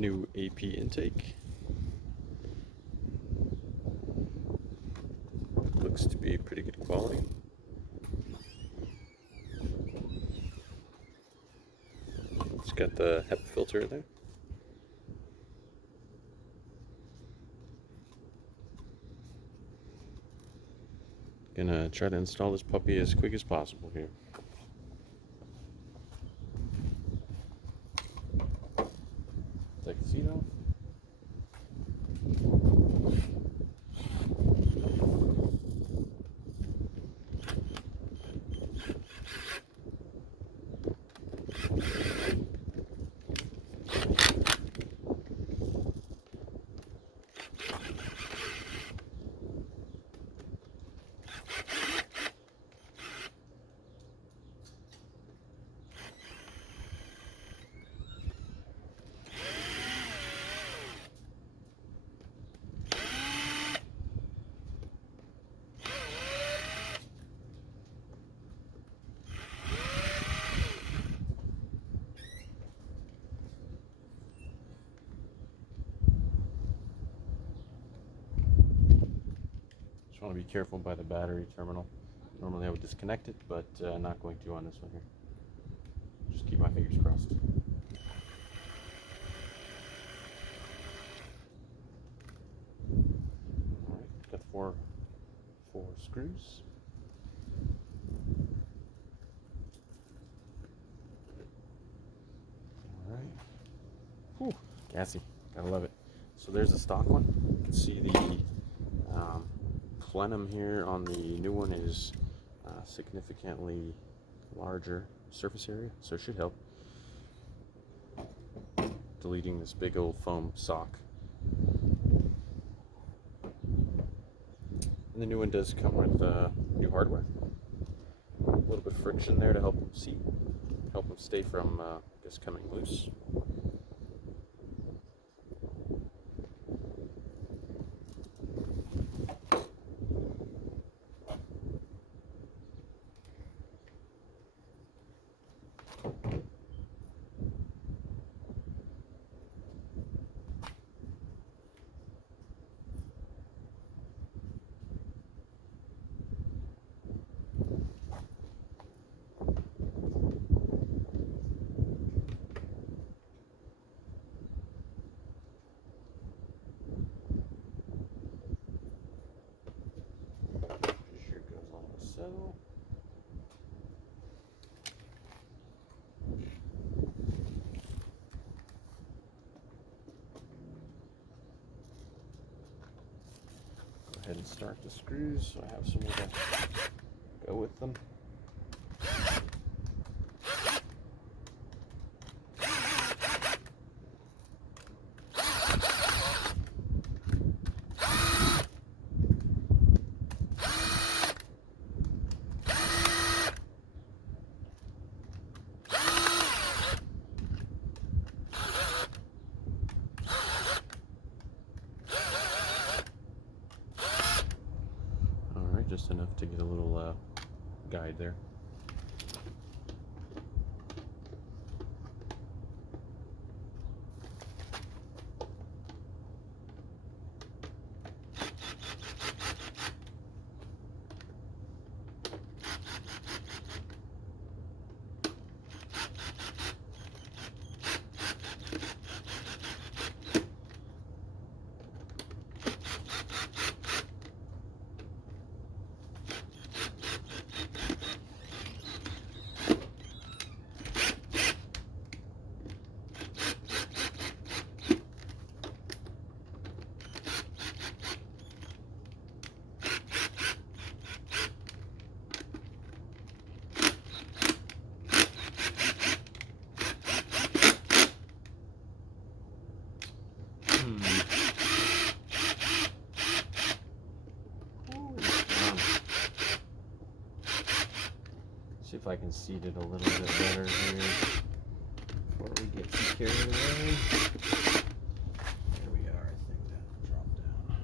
new AP intake. Looks to be pretty good quality. It's got the HEPA filter there. Gonna try to install this puppy as quick as possible here. Take the seat off. Just want to be careful by the battery terminal. Normally I would disconnect it, but not going to on this one here. Just keep my fingers crossed. Alright, got four screws. Alright. Whew, gassy. Gotta love it. So there's the stock one. You can see the plenum here on the new one is significantly larger surface area, so it should help. Deleting this big old foam sock. And the new one does come with new hardware. A little bit of friction there to help them stay from just coming loose. So go ahead and start the screws so I have somewhere to go with them. Just enough to get a little guide there. See if I can seat it a little bit better here before we get too carried away. There we are. I think that'll drop down.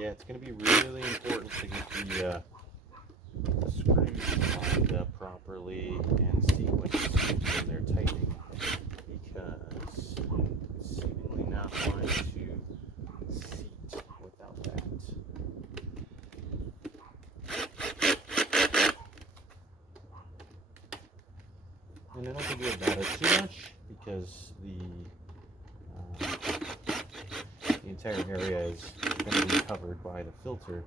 Yeah, it's going to be really important to get the screws lined up properly and sequenced when they're tightening, because it's seemingly not going to seat without that. And I don't think it would matter too much, because the entire area is going to be covered by the filter,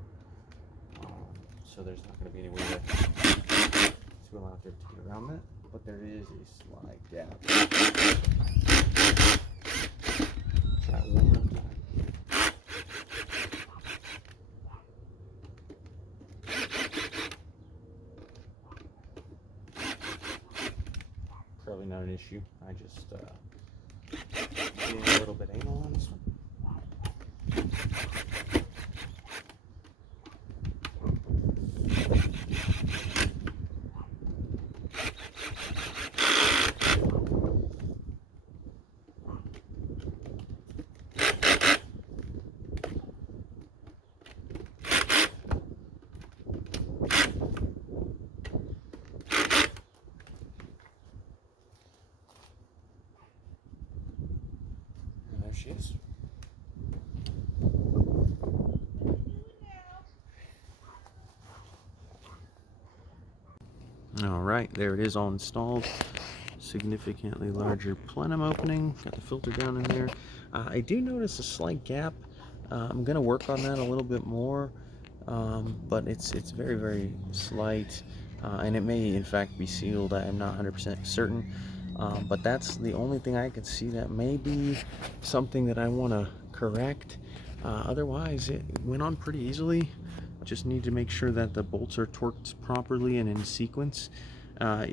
so there's not going to be any way to allow there to get around that. But there is a slight gap. Try it one more time. Probably not an issue. I just being a little bit anal on this one. And there she is. All right, there it is, all installed. Significantly larger plenum opening. Got the filter down in there. I do notice a slight gap. I'm going to work on that a little bit more, but it's very, very slight, and it may in fact be sealed. I am not 100% certain, but that's the only thing I can see that may be something that I want to correct. Otherwise, it went on pretty easily. Just need to make sure that the bolts are torqued properly and in sequence.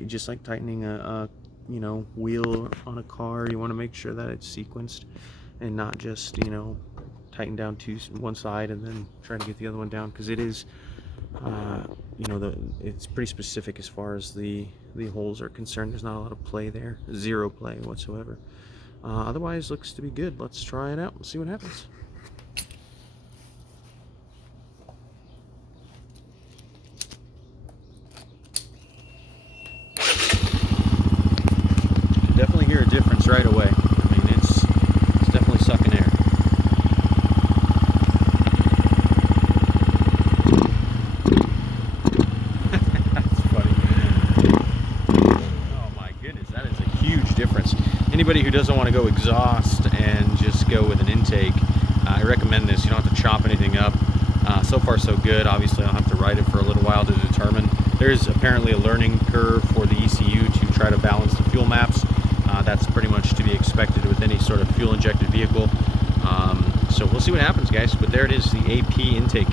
Just like tightening a wheel on a car, you want to make sure that it's sequenced and not just tighten down one side and then try to get the other one down, because it is it's pretty specific as far as the holes are concerned. There's not a lot of play there, zero play whatsoever. Otherwise, looks to be good. Let's try it out and see what happens. Definitely hear a difference right away. I mean, it's definitely sucking air. That's funny. Oh my goodness, that is a huge difference. Anybody who doesn't want to go exhaust and just go with an intake, I recommend this. You don't have to chop anything up. So far so good. Obviously I'll have to ride it for a little while to determine. There's apparently a learning curve for the ECU to try to balance the fuel maps. That's pretty much to be expected with any sort of fuel injected vehicle. So we'll see what happens, guys. But there it is, the AP intake.